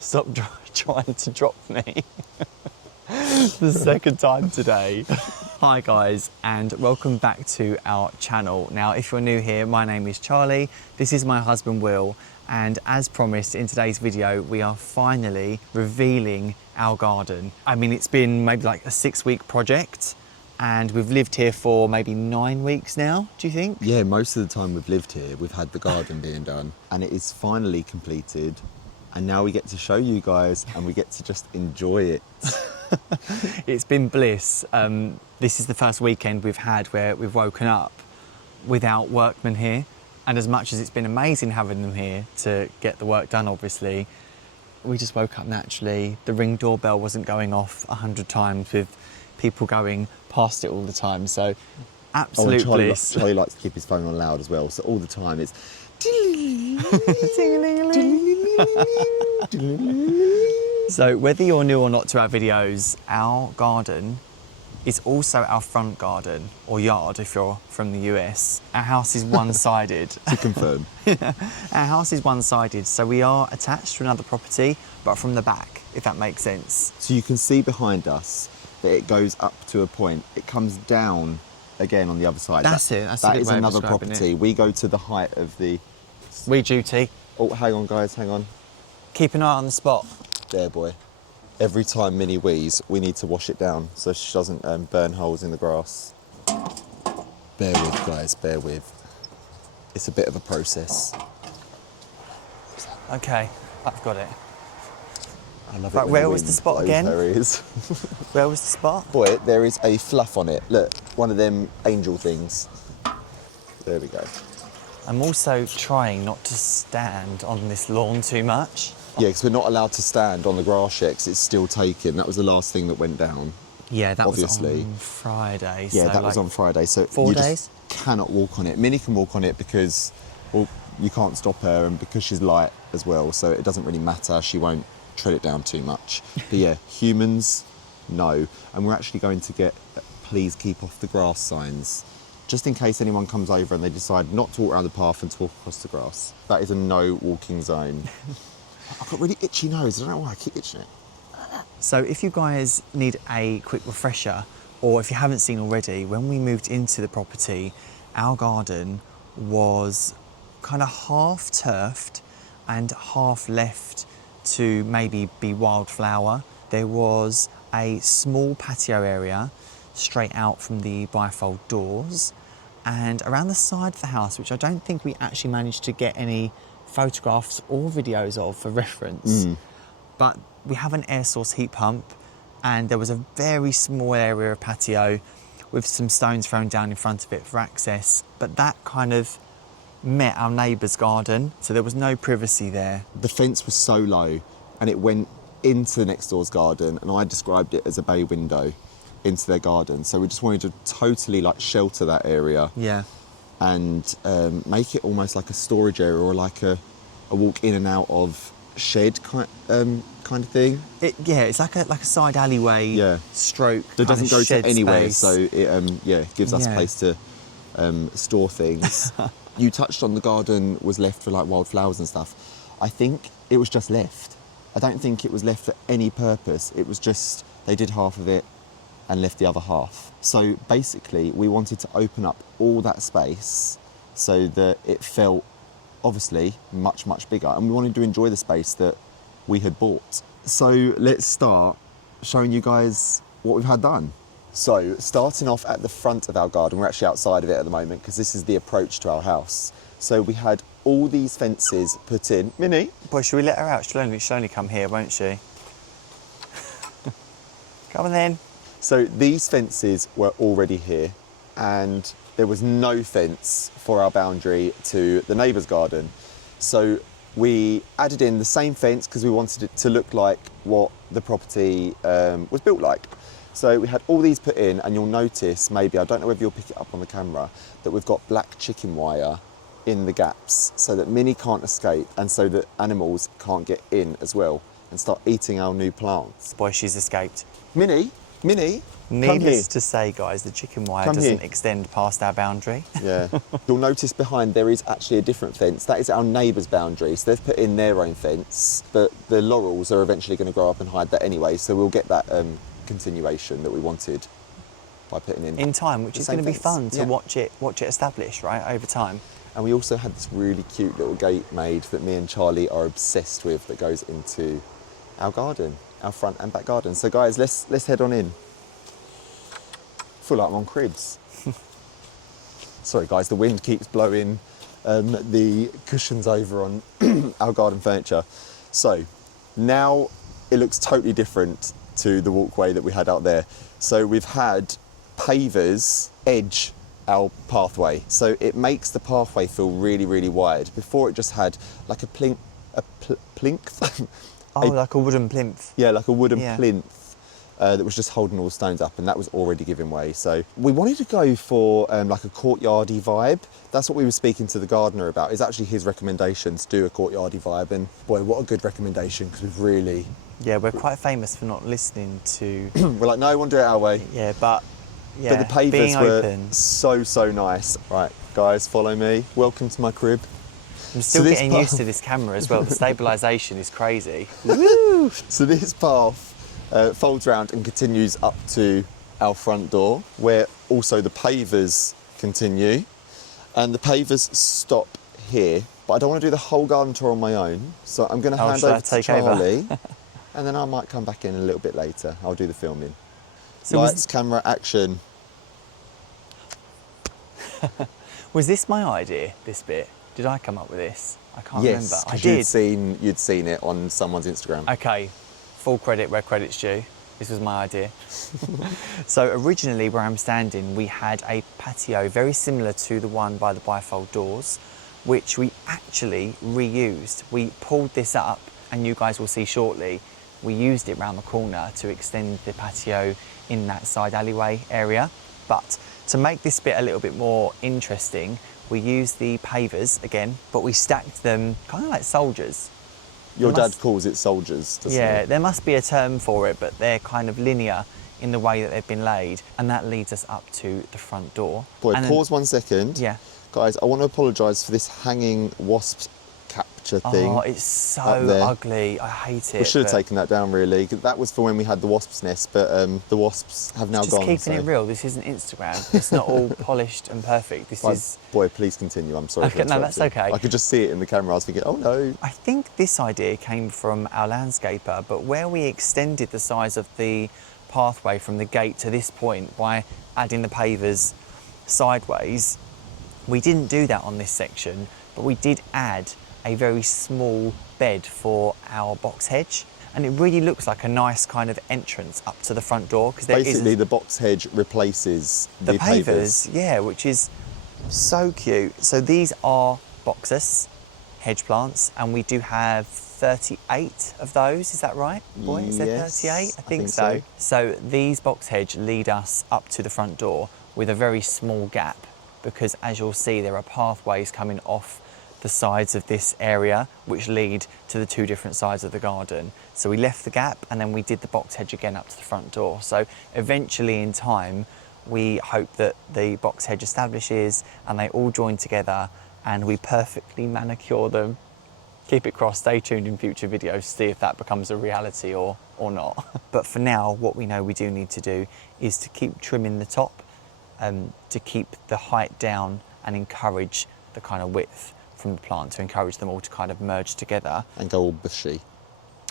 Stop trying to drop me. The second time today. Hi guys, and welcome back to our channel. Now, if you're new here, my name is Charlie, this is my husband Will, and as promised in today's video, we are finally revealing our garden. I mean, it's been maybe like a 6-week project, and we've lived here for maybe 9 weeks now, do you think? Yeah, most of the time we've lived here, we've had the garden being done, and it is finally completed, and now we get to show you guys, and we get to just enjoy it. It's been bliss. This is the first weekend we've had where we've woken up without workmen here, and as much as it's been amazing having them here to get the work done, obviously, we just woke up naturally. The Ring doorbell wasn't going off 100 times with people going past it all the time, so absolute bliss. Charlie likes to keep his phone on loud as well, so all the time it's So whether you're new or not to our videos, our garden is also our front garden, or yard if you're from the US. Our house is one-sided. to confirm. Our house is one-sided, so we are attached to another property, but from the back, if that makes sense. So you can see behind us that it goes up to a point. It comes down again on the other side. That's it. That's a that good is way of another describing property. it. We go to the height of the... We duty. Oh, hang on, guys, hang on. Keep an eye on the spot. There, boy. Every time Minnie wheezes, we need to wash it down so she doesn't burn holes in the grass. Bear with, guys, bear with. It's a bit of a process. Okay, I've got it. I love it. Right, when where the was the wind spot blows again? There is. Where was the spot? Boy, there is a fluff on it. Look, one of them angel things. There we go. I'm also trying not to stand on this lawn too much. Yeah, because we're not allowed to stand on the grass yet 'cause it's still taken. That was the last thing that went down. Yeah, that Obviously. was on Friday. Yeah, so that was like on Friday. So 4 you days? just cannot walk on it. Minnie can walk on it because, well, you can't stop her, and because she's light as well, so it doesn't really matter. She won't tread it down too much. But yeah, humans, no. And we're actually going to get please keep off the grass signs, just in case anyone comes over and they decide not to walk around the path and to walk across the grass. That is a no walking zone. I've got really itchy nose. I don't know why I keep itching it. So if you guys need a quick refresher, or if you haven't seen already, when we moved into the property, our garden was kind of half turfed and half left to maybe be wildflower. There was a small patio area straight out from the bifold doors, and around the side of the house, which I don't think we actually managed to get any photographs or videos of for reference, but we have an air source heat pump, and there was a very small area of patio with some stones thrown down in front of it for access, but that kind of met our neighbour's garden, so there was no privacy there. The fence was so low and it went into the next door's garden, and I described it as a bay window into their garden. So we just wanted to totally like shelter that area. Yeah. And make it almost like a storage area, or like a walk in and out of shed kind of thing. It's like a side alleyway. Yeah. Stroke. That doesn't go to shed anywhere, space. so it gives us Yeah. place to store things. You touched on the garden was left for like wildflowers and stuff. I think it was just left. I don't think it was left for any purpose. It was just they did half of it and left the other half. So basically, we wanted to open up all that space so that it felt obviously much, much bigger, and we wanted to enjoy the space that we had bought. So let's start showing you guys what we've had done. So starting off at the front of our garden, we're actually outside of it at the moment because this is the approach to our house. So we had all these fences put in. Minnie? Boy, should we let her out? She'll only come here, won't she? Come on then. So these fences were already here, and there was no fence for our boundary to the neighbour's garden. So we added in the same fence because we wanted it to look like what the property was built like. So we had all these put in, and you'll notice, maybe, I don't know whether you'll pick it up on the camera, that we've got black chicken wire in the gaps so that Minnie can't escape, and so that animals can't get in as well and start eating our new plants. Boy, she's escaped. Minnie, Minnie, come here. Needless to say, guys, the chicken wire Come doesn't here. extend past our boundary. Yeah. You'll notice behind there is actually a different fence. That is our neighbour's boundary. So they've put in their own fence, but the laurels are eventually going to grow up and hide that anyway. So we'll get that continuation that we wanted by putting in Time, which the is same going to be fence. fun to Yeah. watch it establish, right, over time. And we also had this really cute little gate made that me and Charlie are obsessed with that goes into our garden, our front and back garden. So guys, let's head on in. Feel like I'm on cribs. Sorry guys, the wind keeps blowing the cushions over on our garden furniture. So now it looks totally different to the walkway that we had out there. So we've had pavers edge our pathway. So it makes the pathway feel really, really wide. Before it just had like a plinth. Oh, like a wooden plinth. Yeah, like a wooden Yeah. plinth that was just holding all the stones up, and that was already giving way. So we wanted to go for like a courtyardy vibe. That's what we were speaking to the gardener about. It's actually his recommendation to do a courtyardy vibe, and boy, what a good recommendation, because we've really... Yeah, we're quite famous for not listening to... we're like, no, we want to do it our way. Yeah, but the pavers being were open. so nice. Right, guys, follow me. Welcome to my crib. I'm still So this getting part- used to this camera as well. The stabilisation is crazy. So this path folds round and continues up to our front door, where also the pavers continue. And the pavers stop here, but I don't want to do the whole garden tour on my own. So I'm going to hand shall I over to take over? Charlie, and then I might come back in a little bit later. I'll do the filming. So Lights, camera, action. was this my idea, this bit? Did I come up with this? I can't Yes, remember. I 'cause did. you'd seen it on someone's Instagram. Okay, full credit where credit's due. This was my idea. So originally where I'm standing, we had a patio very similar to the one by the bifold doors, which we actually reused. We pulled this up, and you guys will see shortly, we used it round the corner to extend the patio in that side alleyway area. But to make this bit a little bit more interesting, we used the pavers again, but we stacked them kind of like soldiers. Your There dad must- calls it soldiers, doesn't Yeah, he? there must be a term for it, but they're kind of linear in the way that they've been laid, and that leads us up to the front door. Boy, And then- pause 1 second. Yeah. Guys, I want to apologise for this hanging wasp capture thing. Oh, it's so up there. ugly. I hate it. We should have but taken that down, really. 'Cause that was for when we had the wasp's nest, but the wasps have now just gone. keeping so- it real. This isn't Instagram. It's not all polished and perfect. This Right, is. boy, please continue. I'm sorry. for Okay, no, that's interrupting. okay. I could just see it in the camera. I was thinking, oh no. I think this idea came from our landscaper, but where we extended the size of the pathway from the gate to this point by adding the pavers sideways, we didn't do that on this section, but we did add a very small bed for our box hedge, and it really looks like a nice kind of entrance up to the front door, because there Basically, is the box hedge replaces the the pavers, yeah, which is so cute. So these are boxus hedge plants, and we do have 38 of those. Is that right, boy? Is there Yes, 38? I think so. So these box hedge lead us up to the front door with a very small gap, because as you'll see, there are pathways coming off the sides of this area which lead to the two different sides of the garden. So we left the gap, and then we did the box hedge again up to the front door. So eventually in time, we hope that the box hedge establishes and they all join together and we perfectly manicure them. Keep it crossed, stay tuned in future videos to see if that becomes a reality or not. But for now, what we know we do need to do is to keep trimming the top, to keep the height down and encourage the kind of width from the plant, to encourage them all to kind of merge together And go all bushy.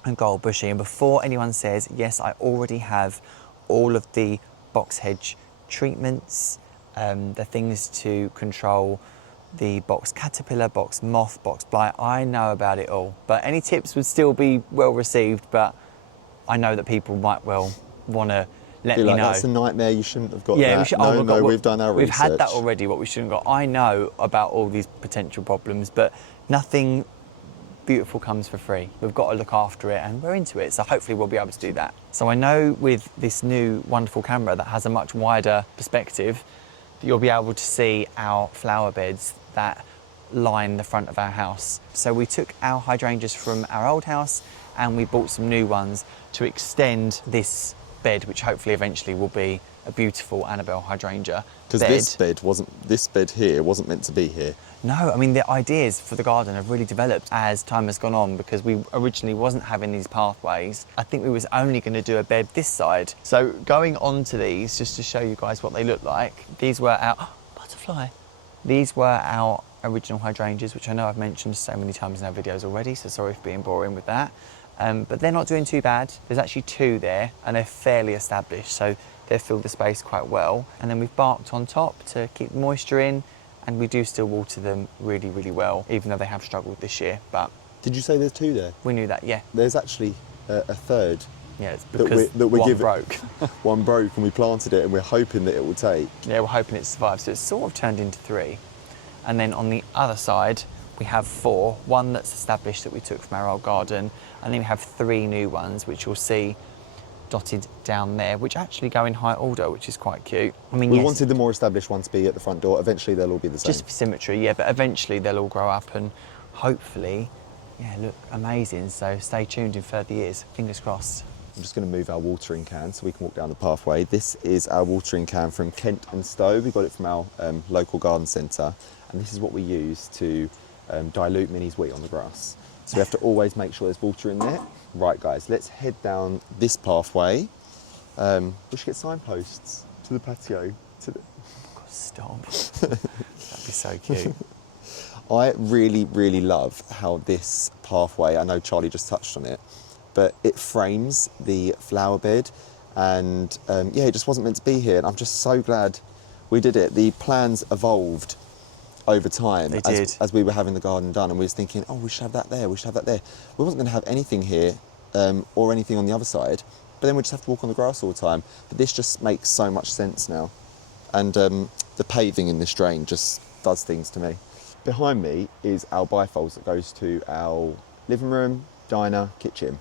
and go all bushy. And before anyone says, yes, I already have all of the box hedge treatments, the things to control the box caterpillar, box moth, box blight, I know about it all. But any tips would still be well received, but I know that people might well want to let Be me like, know. that's a nightmare, you shouldn't have got Yeah, that. we should. No, Oh my God, we've done our We've research. had that already. What we shouldn't got. I know about all these potential problems, but nothing beautiful comes for free. We've got to look after it, and we're into it. So hopefully we'll be able to do that. So I know with this new wonderful camera that has a much wider perspective, that you'll be able to see our flower beds that line the front of our house. So we took our hydrangeas from our old house and we bought some new ones to extend this bed, which hopefully eventually will be a beautiful Annabelle hydrangea Because this bed here wasn't meant to be here. No, I mean, the ideas for the garden have really developed as time has gone on, because we originally wasn't having these pathways. I think we was only going to do a bed this side. So going on to these, just to show you guys what they look like, these were our, butterfly. These were our original hydrangeas, which I know I've mentioned so many times in our videos already, so sorry for being boring with that. But they're not doing too bad. There's actually 2 there, and they're fairly established, so they've filled the space quite well. And then we've barked on top to keep the moisture in, and we do still water them really, really well, even though they have struggled this year. But Did you say there's 2 there? we knew that, yeah. There's actually a third. Yeah, it's because that we one give it- broke. One broke and we planted it, and we're hoping that it will take. Yeah, we're hoping it survives. So it's sort of turned into 3. And then on the other side, we have 4. One that's established that we took from our old garden, and then we have 3 new ones, which you'll see dotted down there, which actually go in high order, which is quite cute. I mean, We yes, wanted the more established one to be at the front door. Eventually they'll all be the same. just for symmetry, yeah, but eventually they'll all grow up and hopefully, yeah, look amazing. So stay tuned in further years, fingers crossed. I'm just going to move our watering can so we can walk down the pathway. This is our watering can from Kent and Stowe. We got it from our local garden centre, and this is what we use to dilute Minnie's wheat on the grass. So we have to always make sure there's water in there. Right, guys, let's head down this pathway. We should get signposts to the patio. God, stop. That'd be so cute. I really, really love how this pathway, I know Charlie just touched on it, but it frames the flower bed, and yeah, it just wasn't meant to be here, and I'm just so glad we did it. The plans evolved over time They did. as we were having the garden done, and we was thinking, oh, we should have that there, we should have that there. We wasn't going to have anything here or anything on the other side, but then we just have to walk on the grass all the time. But this just makes so much sense now, and the paving in this drain just does things to me. Behind me is our bifolds that goes to our living room, diner, kitchen.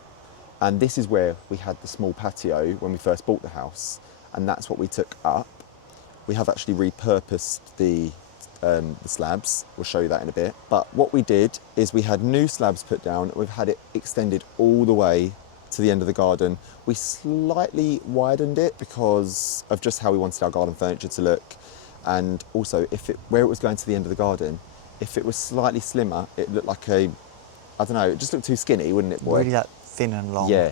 And this is where we had the small patio when we first bought the house, and that's what we took up. We have actually repurposed the slabs. We'll show you that in a bit. But what we did is we had new slabs put down, and we've had it extended all the way to the end of the garden. We slightly widened it because of just how we wanted our garden furniture to look, and also where it was going to the end of the garden, if it was slightly slimmer, it looked like I don't know, it just looked too skinny, wouldn't it, boy? Really that thin and long. Yeah,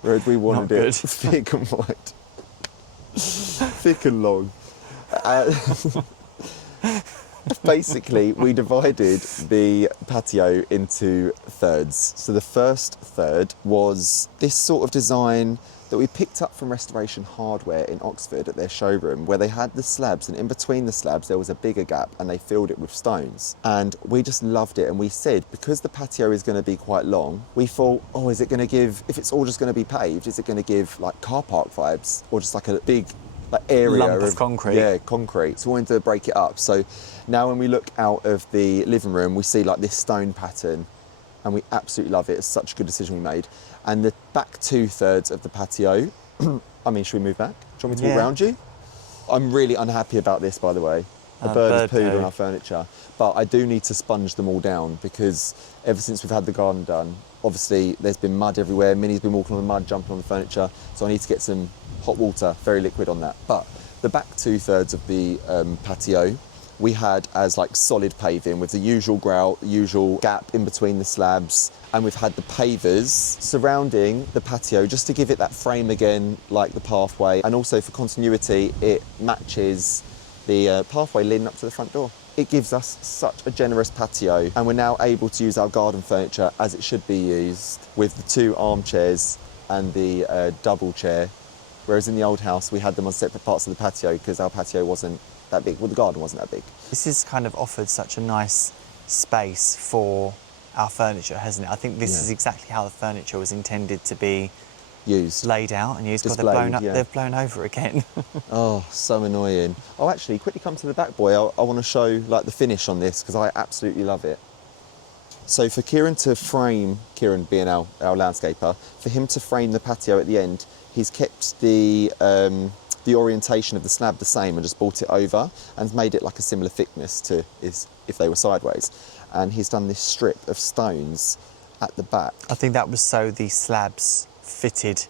whereas we wanted Not it good. thick and wide. Thick and long. Basically, we divided the patio into thirds. So the first third was this sort of design that we picked up from Restoration Hardware in Oxford at their showroom, where they had the slabs, and in between the slabs there was a bigger gap, and they filled it with stones. And we just loved it, and we said, because the patio is going to be quite long, we thought, oh, is it going to give, if it's all just going to be paved, is it going to give like car park vibes, or just like a big area Lump of concrete. Yeah, concrete. So we wanted to break it up. So now when we look out of the living room, we see like this stone pattern, and we absolutely love it. It's such a good decision we made. And the back 2/3 of the patio, I mean, should we move back? Do you want me to walk around you? I'm really unhappy about this, by the way. A bird has bird pooed poo. on our furniture, but I do need to sponge them all down, because ever since we've had the garden done, obviously there's been mud everywhere. Minnie's been walking on the mud, jumping on the furniture, so I need to get some hot water, very liquid on that. But the back 2/3 of the patio, we had as like solid paving with the usual grout, the usual gap in between the slabs, and we've had the pavers surrounding the patio just to give it that frame again, like the pathway, and also for continuity, it matches the pathway leading up to the front door. It gives us such a generous patio, and we're now able to use our garden furniture as it should be used, with the 2 armchairs and the double chair, whereas in the old house we had them on separate parts of the patio because our patio wasn't that big, well, the garden wasn't that big. This has kind of offered such a nice space for our furniture, hasn't it? I think this is exactly how the furniture was intended to be Used. laid out and used. God, Displayed, yeah. They've blown over again. Oh, so annoying. Oh, actually, quickly come to the back, boy. I want to show like the finish on this because I absolutely love it. So for Kieran to frame, Kieran being our landscaper, for him to frame the patio at the end, he's kept the orientation of the slab the same and just brought it over and made it like a similar thickness to if they were sideways. And he's done this strip of stones at the back. I think that was so the slabs fitted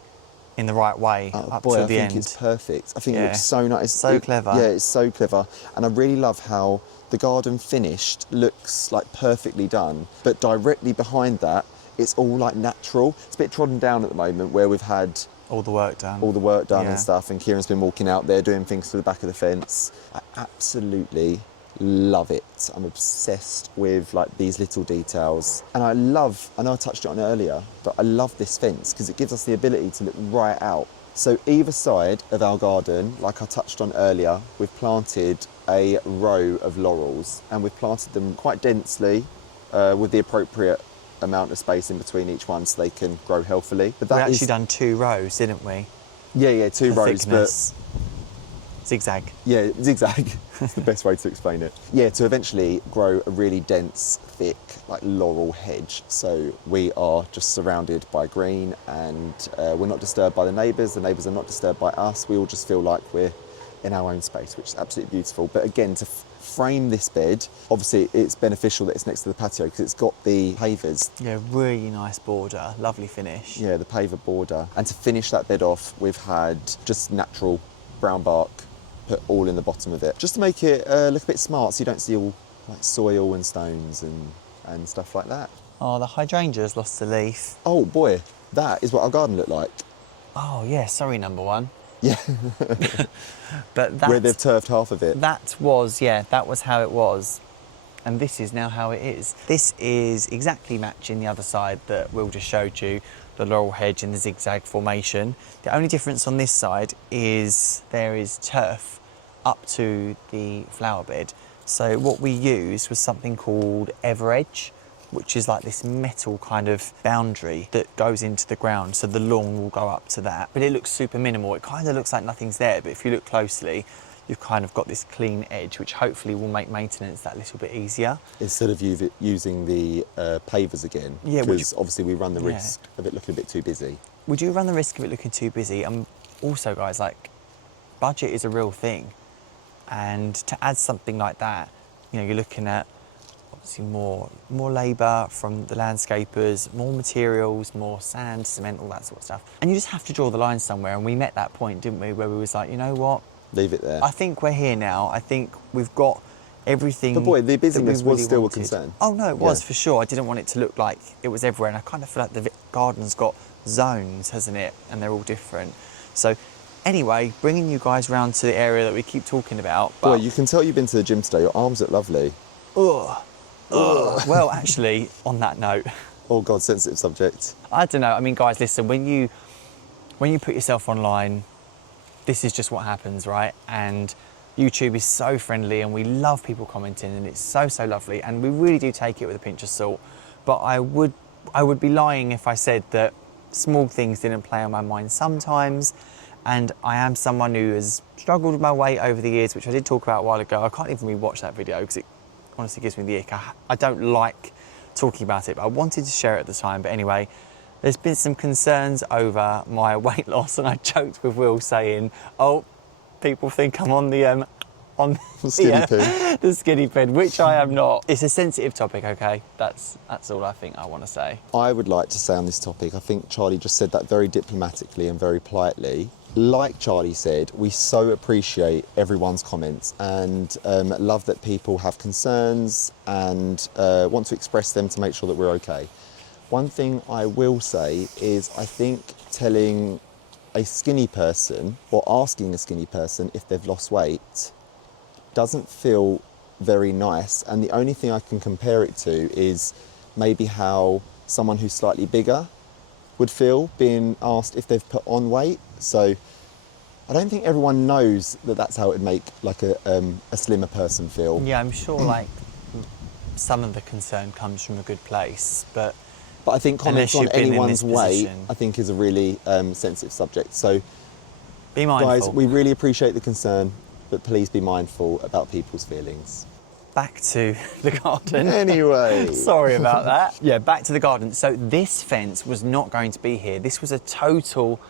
in the right way up Boy, to I the think end. it's perfect. I think it Yeah. looks so nice. So clever. Yeah, it's so clever. And I really love how the garden finished looks like perfectly done, but directly behind that, it's all like natural. It's a bit trodden down at the moment where we've had All the work done. all the work done Yeah. and stuff, and Kieran's been walking out there doing things to the back of the fence. I absolutely love it. I'm obsessed with like these little details. And I know I touched on it earlier, but I love this fence because it gives us the ability to look right out. So either side of our garden, like I touched on earlier, we've planted a row of laurels, and we've planted them quite densely with the appropriate amount of space in between each one so they can grow healthily. But We that actually done 2 rows, didn't we? yeah, 2 For rows, thickness. Zigzag. but yeah, zigzag. That's the best way to explain it. Yeah, to eventually grow a really dense, thick, like laurel hedge. So we are just surrounded by green, and we're not disturbed by the neighbours are not disturbed by us. We all just feel like we're in our own space, which is absolutely beautiful. But again, to frame this bed, obviously it's beneficial that it's next to the patio because it's got the pavers. Yeah, really nice border, lovely finish. Yeah, the paver border. And to finish that bed off, we've had just natural brown bark put all in the bottom of it, just to make it look a bit smart, so you don't see all like soil and stones and stuff like that. Oh, the hydrangea's lost a leaf. Oh boy, that is what our garden looked like. Oh yeah, sorry, number one. Yeah, But that where they've turfed half of it. that was how it was. And this is now how it is. This is exactly matching the other side that Will just showed you, the laurel hedge in the zigzag formation. The only difference on this side is there is turf up to the flower bed. So what we used was something called edge, which is like this metal kind of boundary that goes into the ground. So the lawn will go up to that, but it looks super minimal. It kind of looks like nothing's there, but if you look closely, you've kind of got this clean edge, which hopefully will make maintenance that little bit easier. Instead of using the pavers again, Yeah, because obviously we run the Yeah. risk of it looking a bit too busy. We do run the risk of it looking too busy. And also, guys, like, budget is a real thing. And to add something like that, you know, you're looking at obviously more labour from the landscapers, more materials, more sand, cement, all that sort of stuff. And you just have to draw the line somewhere. And we met that point, didn't we, where we was like, you know what? Leave it there. I think we're here now. I think we've got everything. But boy, the that we busyness was really still wanted. a concern. Oh no, it was Yeah. for sure. I didn't want it to look like it was everywhere, and I kind of feel like the garden's got zones, hasn't it? And they're all different. So anyway, bringing you guys round to the area that we keep talking about. Boy, you can tell you've been to the gym today. Your arms look lovely. Ugh. Well, actually, on that note, Oh God, sensitive subject. I don't know. I mean, guys, listen. When you put yourself online, this is just what happens, right? And YouTube is so friendly, and we love people commenting, and it's so lovely, and we really do take it with a pinch of salt. But I would be lying if I said that small things didn't play on my mind sometimes. And I am someone who has struggled with my weight over the years, which I did talk about a while ago. I can't even rewatch that video because it honestly gives me the ick. I don't like talking about it, but I wanted to share it at the time. But anyway, there's been some concerns over my weight loss, and I joked with Will saying, "Oh, people think I'm on the Skinny pin. the skinny pin," which I am not. It's a sensitive topic, okay? That's all I think I want to say. I would like to say on this topic, I think Charlie just said that very diplomatically and very politely. Like Charlie said, we so appreciate everyone's comments and love that people have concerns and want to express them to make sure that we're okay. One thing I will say is I think telling a skinny person or asking a skinny person if they've lost weight doesn't feel very nice, and the only thing I can compare it to is maybe how someone who's slightly bigger would feel being asked if they've put on weight. So I don't think everyone knows that that's how it would make like a slimmer person feel. Yeah, I'm sure like some of the concern comes from a good place, but I think comments on Unless you've been in anyone's this weight, position. I think, is a really sensitive subject. So be mindful. guys, we really appreciate the concern, but please be mindful about people's feelings. Back to the garden. Anyway. Sorry about that. Yeah, back to the garden. So this fence was not going to be here. This was a total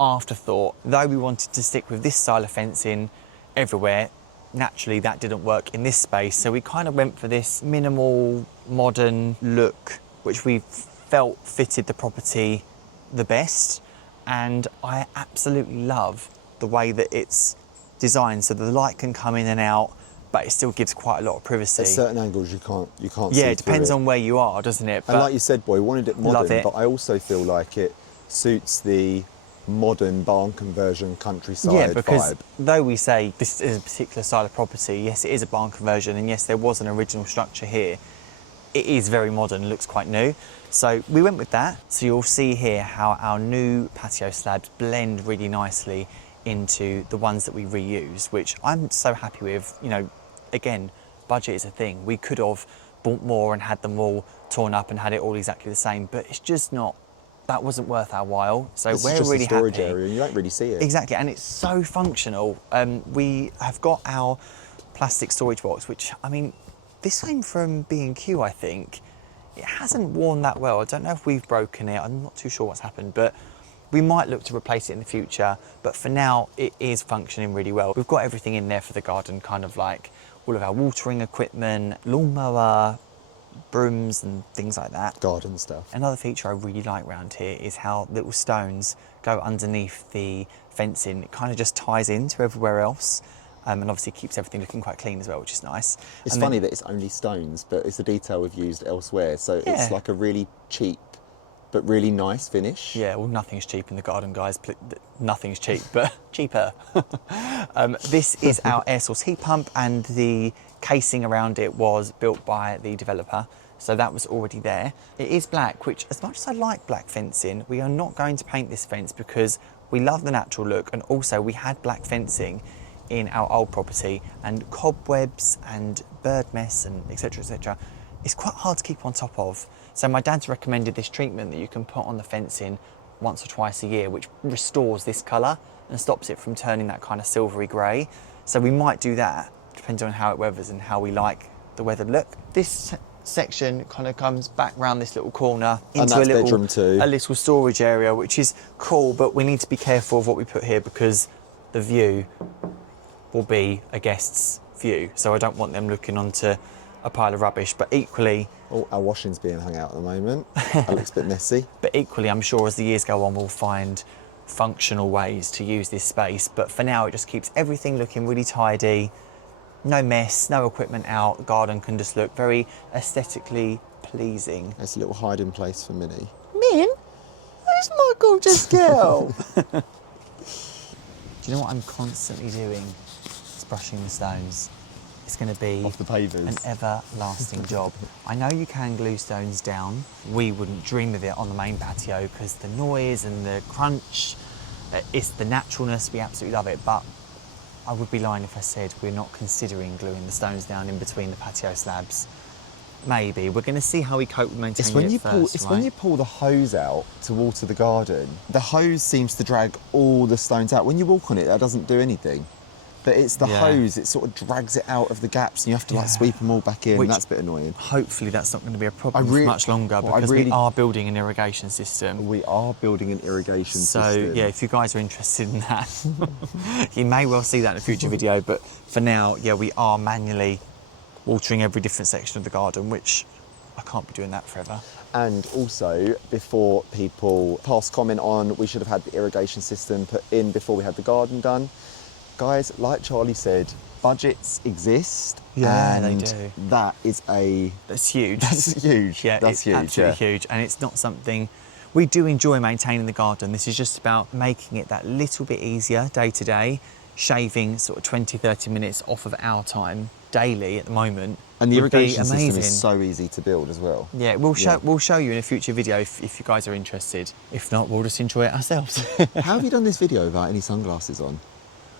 afterthought. Though we wanted to stick with this style of fencing everywhere, naturally that didn't work in this space. So we kind of went for this minimal, modern look, which we felt fitted the property the best. and I absolutely love the way that it's designed so that the light can come in and out, but it still gives quite a lot of privacy. At certain angles, you can't see Yeah, it depends through on where you are, doesn't it? And like you said, boy, we wanted it Love modern, it. but I also feel like it suits the modern barn conversion countryside yeah, because vibe. though we say this is a particular style of property, yes, it is a barn conversion, and yes, there was an original structure here. It is very modern, looks quite new. So we went with that. So you'll see here how our new patio slabs blend really nicely into the ones that we reuse, which I'm so happy with. You know, again, budget is a thing. We could have bought more and had them all torn up and had it all exactly the same, but it's just not, that wasn't worth our while. So It's we're just really a storage happy. area and you don't really see it. Exactly, and it's so functional. We have got our plastic storage box, which, I mean, this came from B&Q, I think. It hasn't worn that well. I don't know if we've broken it. I'm not too sure what's happened, but we might look to replace it in the future. But for now, it is functioning really well. We've got everything in there for the garden, kind of like all of our watering equipment, lawnmower, brooms and things like that. Garden stuff. Another feature I really like around here is how little stones go underneath the fencing. It kind of just ties into everywhere else. And obviously keeps everything looking quite clean as well, which is nice. It's And funny then, that it's only stones, but it's a detail we've used elsewhere. So Yeah. it's like a really cheap, but really nice finish. yeah, well, nothing's cheap in the garden, guys. Nothing's cheap, but cheaper. This is our air source heat pump, and the casing around it was built by the developer. So that was already there. It is black, which, as much as I like black fencing, we are not going to paint this fence because we love the natural look, and also we had black fencing in our old property, and cobwebs and bird mess and etc. It's quite hard to keep on top of. So my dad's recommended this treatment that you can put on the fencing once or twice a year, which restores this colour and stops it from turning that kind of silvery grey. So we might do that, depending on how it weathers and how we like the weathered look. This section kind of comes back round this little corner And into that's a bedroom too. little storage area, which is cool, but we need to be careful of what we put here because the view will be a guest's view. So I don't want them looking onto a pile of rubbish, but equally, Oh, our washing's being hung out at the moment. That looks a bit messy. I'm sure as the years go on, we'll find functional ways to use this space. But for now, it just keeps everything looking really tidy, no mess, no equipment out. Garden can just look very aesthetically pleasing. It's a little hiding place for Minnie. Min, where's my gorgeous girl? Do you know what I'm constantly doing? It's brushing the stones. It's going to be Off the pavers. an everlasting job. I know you can glue stones down. We wouldn't dream of it on the main patio because the noise and the crunch, it's the naturalness, we absolutely love it. But I would be lying if I said we're not considering gluing the stones down in between the patio slabs. Maybe. We're going to see how we cope with maintaining It's when it you first, pull. It's when right? you pull the hose out to water the garden. The hose seems to drag all the stones out. When you walk on it, that doesn't do anything. But it's the Yeah. hose. It sort of drags it out of the gaps, and you have to like Yeah. sweep them all back in. Which- That's a bit annoying. Hopefully that's not going to be a problem I for really- much longer well, I because really- we are building an irrigation system. We are building an irrigation So system. yeah, if you guys are interested in that, you may well see that in a future video. But for now, yeah, we are manually watering every different section of the garden, which I can't be doing that forever. And also, before people pass comment on, we should have had the irrigation system put in before we had the garden done. Guys, like Charlie said, budgets exist. Yeah, they and do. That is That's huge. That's huge. Yeah, That's it's huge. absolutely huge, and it's not something we do enjoy maintaining the garden. This is just about making it that little bit easier day to day, shaving sort of 20-30 minutes off of our time daily at the moment. And the would be irrigation system amazing. is so easy to build as well. Yeah, we'll show you in a future video if you guys are interested. If not, we'll just enjoy it ourselves. How have you done this video without any sunglasses on?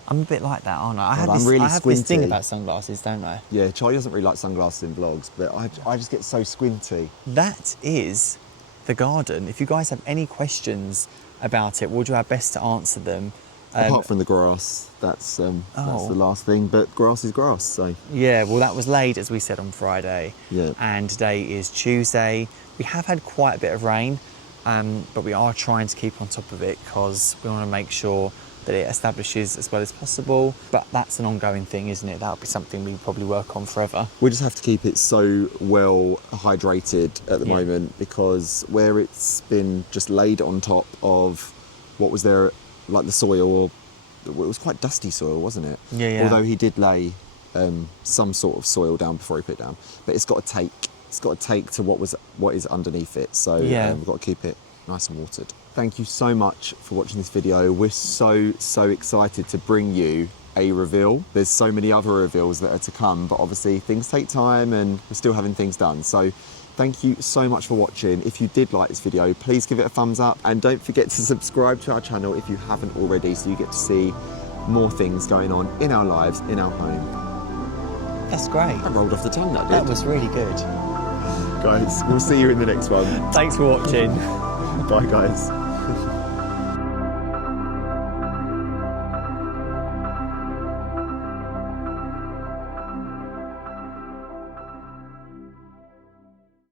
I'm a bit like that, aren't I? I'm really I have this thing squinty. about sunglasses, don't I? Yeah, Charlie doesn't really like sunglasses in vlogs, but I just get so squinty. That is the garden. If you guys have any questions about it, we'll do our best to answer them. Apart from the grass, that's the last thing. But grass is grass, so Yeah, well, that was laid, as we said, on Friday. Yeah. And today is Tuesday. We have had quite a bit of rain, but we are trying to keep on top of it because we want to make sure that it establishes as well as possible. But that's an ongoing thing, isn't it? That'll be something we probably work on forever. we just have to keep it so well hydrated at the Yeah. moment because where it's been just laid on top of what was there, like the soil, or it was quite dusty soil, wasn't it? Yeah. Although he did lay some sort of soil down before he put it down, but it's got to take to what is underneath it. So we've got to keep it nice and watered. Thank you so much for watching this video. We're so excited to bring you a reveal. There's so many other reveals that are to come, but obviously things take time and we're still having things done. So thank you so much for watching. If you did like this video, please give it a thumbs up, and don't forget to subscribe to our channel if you haven't already, so you get to see more things going on in our lives, in our home. That's great. That rolled off the tongue, that did. That was really good. Guys, we'll see you in the next one. Thanks for watching. Bye, guys.